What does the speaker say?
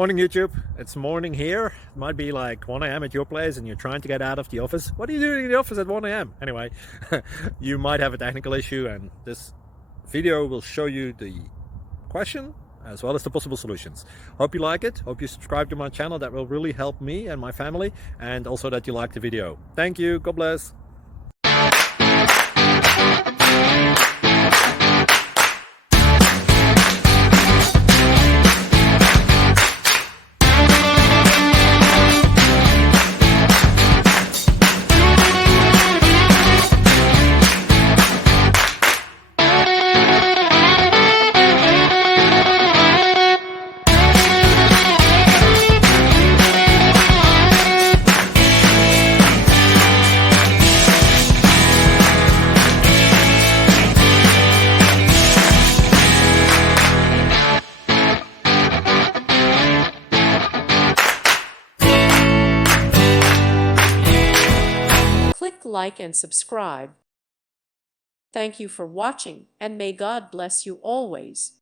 Morning YouTube, it's morning here. It might be like 1 a.m. at your place and you're trying to get out of the office. What are you doing in the office at 1 a.m.? Anyway, you might have a technical issue and this video will show you the question as well as the possible solutions. Hope you like it, hope you subscribe to my channel. That will really help me and my family, and also that you like the video. Thank you, God bless. Click like and subscribe. Thank you for watching, and may God bless you always.